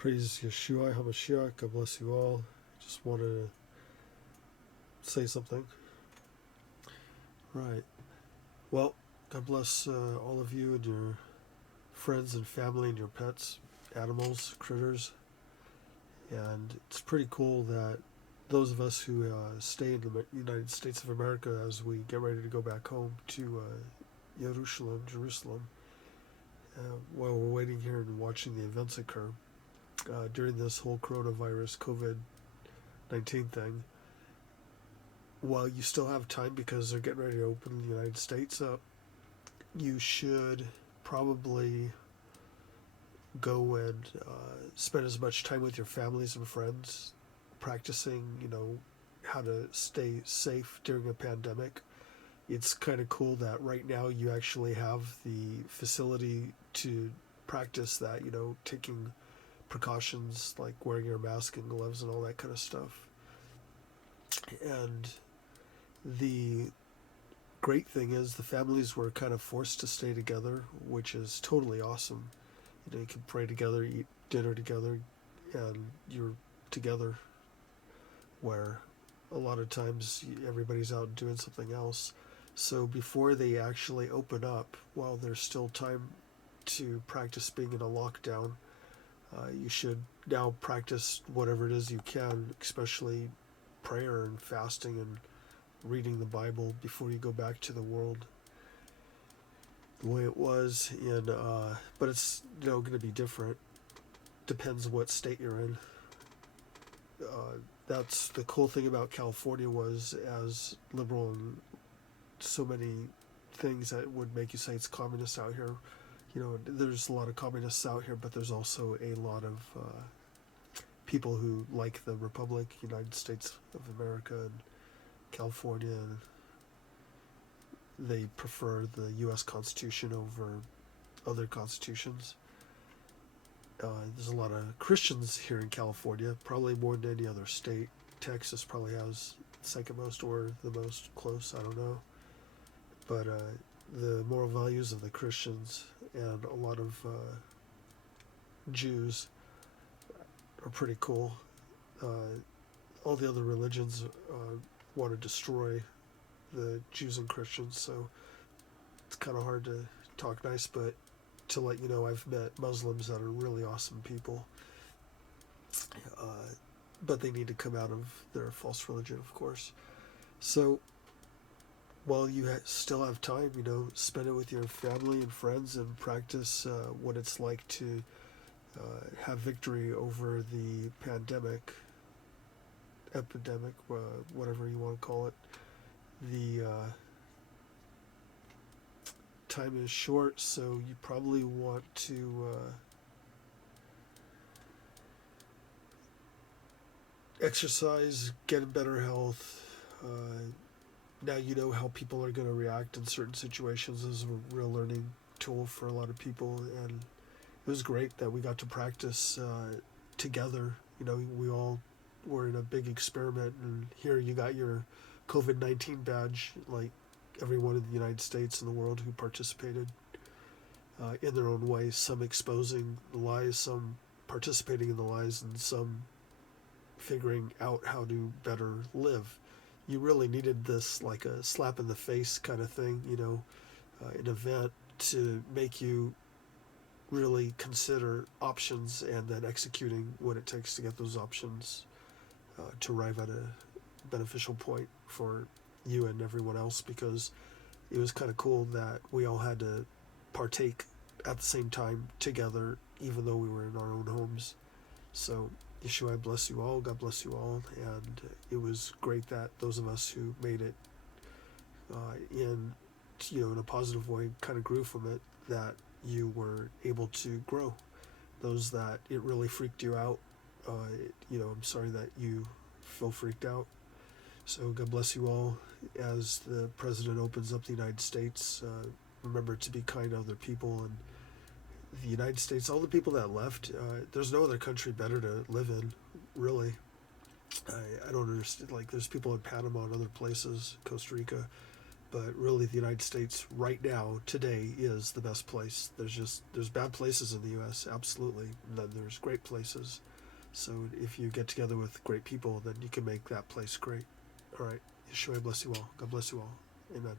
Praise Yeshua HaMashiach. God bless you all. Just wanted to say something. Right. Well, God bless all of you and your friends and family and your pets, animals, critters. And it's pretty cool that those of us who stay in the United States of America as we get ready to go back home to Jerusalem, while we're waiting here and watching the events occur during this whole coronavirus COVID-19 thing, while you still have time because they're getting ready to open the United States up, you should probably go and spend as much time with your families and friends practicing, how to stay safe during a pandemic. It's kind of cool that right now you actually have the facility to practice that, taking precautions like wearing your mask and gloves and all that kind of stuff. And the great thing is the families were kind of forced to stay together, which is totally awesome. You can pray together, eat dinner together, and you're together, where a lot of times everybody's out doing something else. So before they actually open up, while there's still time to practice being in a lockdown, you should now practice whatever it is you can, especially prayer and fasting and reading the Bible before you go back to the world the way it was. And but it's going to be different. Depends what state you're in. That's the cool thing about California, was as liberal and so many things that would make you say it's communist out here. There's a lot of communists out here, but there's also a lot of people who like the Republic, United States of America, and California. They prefer the U.S. Constitution over other constitutions. There's a lot of Christians here in California, probably more than any other state. Texas probably has the second most or the most close, I don't know. But the moral values of the Christians and a lot of Jews are pretty cool. All the other religions want to destroy the Jews and Christians, so it's kind of hard to talk nice, but to let you know, I've met Muslims that are really awesome people, but they need to come out of their false religion, of course. So while you still have time, spend it with your family and friends and practice what it's like to have victory over the epidemic, whatever you want to call it. The time is short, so you probably want to exercise, get in better health. Now you know how people are going to react in certain situations. This is a real learning tool for a lot of people, and it was great that we got to practice together. We all were in a big experiment, and here you got your COVID-19 badge, like everyone in the United States and the world who participated in their own way, some exposing the lies, some participating in the lies, and some figuring out how to better live. You really needed this, like a slap in the face kind of thing, an event to make you really consider options and then executing what it takes to get those options to arrive at a beneficial point for you and everyone else, because it was kind of cool that we all had to partake at the same time together, even though we were in our own homes. So Yeshua bless you all, God bless you all, and it was great that those of us who made it in a positive way, kind of grew from it, that you were able to grow. Those that it really freaked you out, I'm sorry that you feel freaked out. So God bless you all. As the president opens up the United States, remember to be kind to other people. And the United States, all the people that left, there's no other country better to live in, really. I don't understand. Like, there's people in Panama and other places, Costa Rica, But really, the United States right now, today, is the best place. There's bad places in the U.S. Absolutely, and then there's great places. So if you get together with great people, then you can make that place great. All right. Yeshua bless you all. God bless you all. Amen.